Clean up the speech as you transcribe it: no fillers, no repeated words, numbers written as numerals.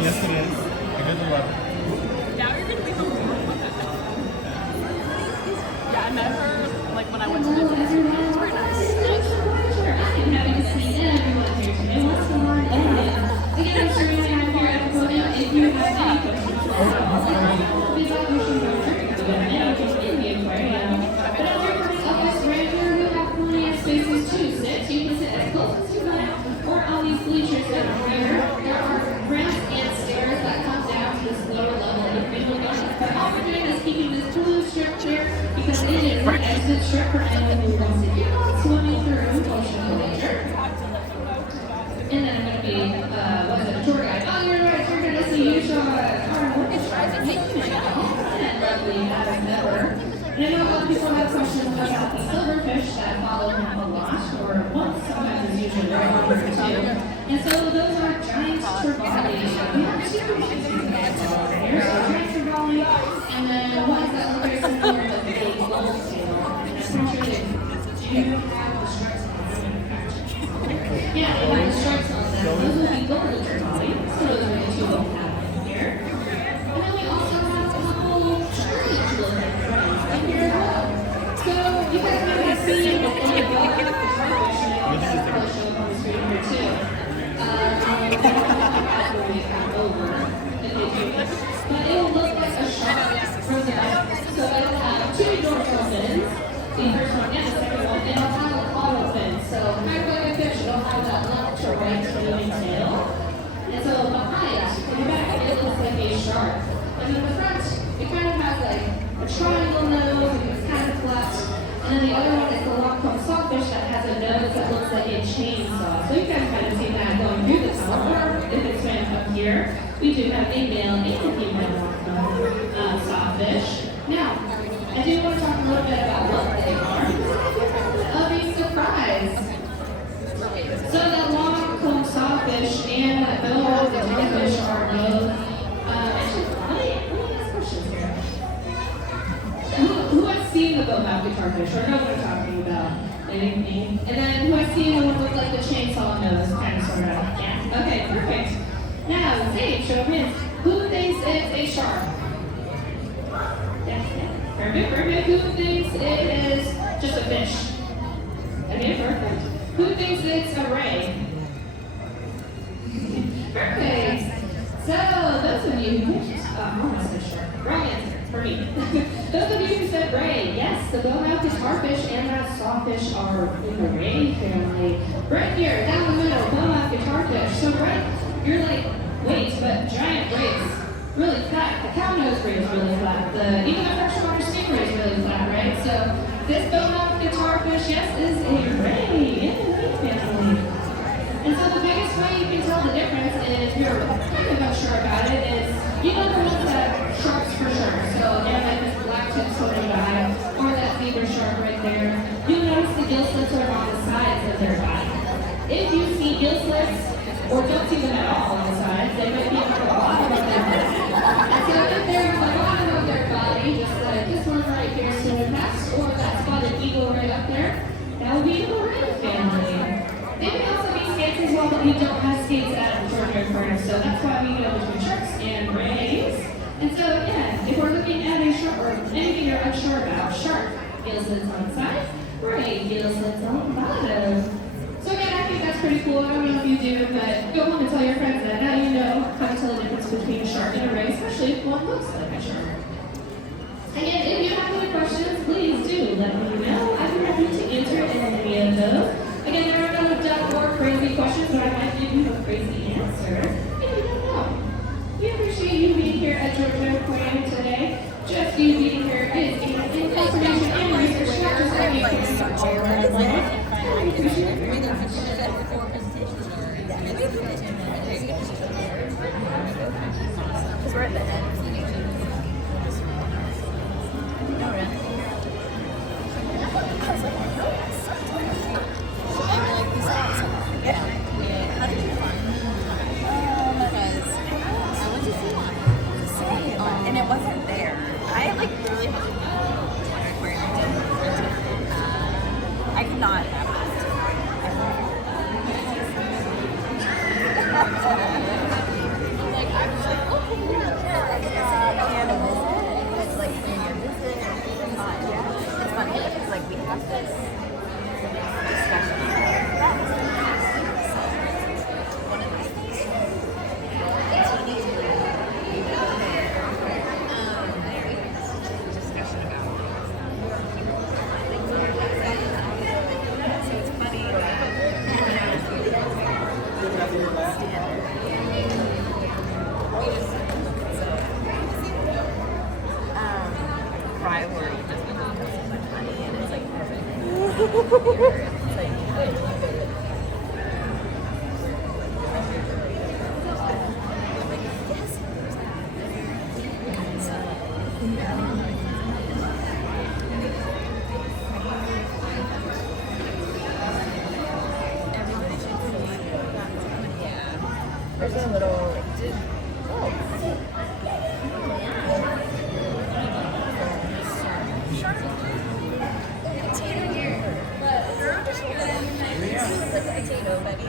Yes, it is. I did the love. Now you're gonna be home. Yeah, I met her like when I went to visit. It's very nice. I'm happy to see everyone here today. What's going on? Again, I'm sure you have here at the podium. If you have any questions, please let me know. Any questions in the aquarium. But as you're coming up this right here, we have plenty of spaces to sit. You can sit as close as you like, or on these bleachers down here. There are ramps and stairs that come down to this lower level individual building. But all we're doing is keeping this blue strip here because it is an exit strip for anyone who wants to keep on swimming through Ocean Voyager. And then I'm going to be, what's it, a tour guide. Oh, you're right, you're going to see you show Carnival. And lovely as ever. And I know a lot of people have questions about the silverfish that follow him a lot, or once, sometimes it's usually right over two. And so those are giant trevally. We have two species here. So giant trevally, and then ones that look very similar with a big gold tail. And essentially, do you have the stripes on them? Yeah, they have the stripes on them. Those will be gold trevally. So those are the two we'll have here. And then we also have a couple strange looking friends right here as well. So you guys might have seen the fish probably show up on the screen here too. But it will look like a shark from the back. So it'll have two dorsal fins. The first one and the second one. And it'll have a caudal fin. So kind of like a fish, it'll have that left to right moving tail. And so behind, in the back, it looks like a shark. And in the front, it kind of has like a triangle nose, and it's kind of flat. And then the other one is the long-comb sawfish that has a nose that looks like a chainsaw. So you guys kind of see that going through the tunnel, or if it's been up here, we do have a male and a female long-comb sawfish. Now, I do want to talk a little bit about what they are. A big surprise. So that long-comb sawfish and that bell-mouthed guitarfish are both. Actually, let me ask questions here. Who has seen the bell-mouthed guitarfish, or knows what I'm talking about? Anything? And then who has seen the one with like the chainsaw nose, kind of sort of? Yeah. Okay, perfect. Now, Dave, show of hands. Who thinks it's a shark? Yeah. Perfect, perfect. Who thinks it is just a fish? Okay, perfect. Who thinks it's a ray? Perfect. So, those of you who picked, I almost said shark. Wrong answer, for me. Those of you who said ray, yes, the bell-mouthed guitarfish and that sawfish are in the ray family. Right here, down the middle, bell-mouthed guitarfish. So, right, you're like, wait, but giant rays, really flat. The cow nose ray is really flat. Even the freshwater stingray is really flat, right? So, this bell-mouthed guitarfish, yes, is a ray in the ray family. And so the biggest way you can tell the difference if you're kind of unsure about it is, you know the ones that sharks for sure. So again, like this black tip sort of guy, or that beaver shark right there. You'll notice the gill slits are on the sides of their body. If you see gill slits, or don't see them at all on the sides, they might be at the bottom of their body. And so if they're at the bottom of their body, just like this one right here, swimming past, or that spotted eagle right up there, that would be the ray family. They may also be skates as well, but we don't have skates at the Georgia Aquarium, so that's why we go between sharks and rays. And so again, if we're looking at a shark or anything you're unsure about, shark, gill slits on the side, ray, gill slits on the bottom. So again, I think that's pretty cool. I don't know if you do, but go home and tell your friends that now you know how to tell the difference between a shark and a ray, especially if one looks like a shark. Again, if you have any questions, please do let me know. I'd be happy to answer any of those. Again, there are no dumb or crazy questions, but I might give you a crazy answer if you don't know. We appreciate you being here at Georgia Aquarium today. Just you being here is information and research, not just any research all around the world. We appreciate it very much. Because we're at the end. No, really. Yeah. How did you find it? Because I went to see one. And it wasn't there. I like really had to go to an aquarium. I could not have it. Like, There's a little. Potato here. Like a potato, buddy.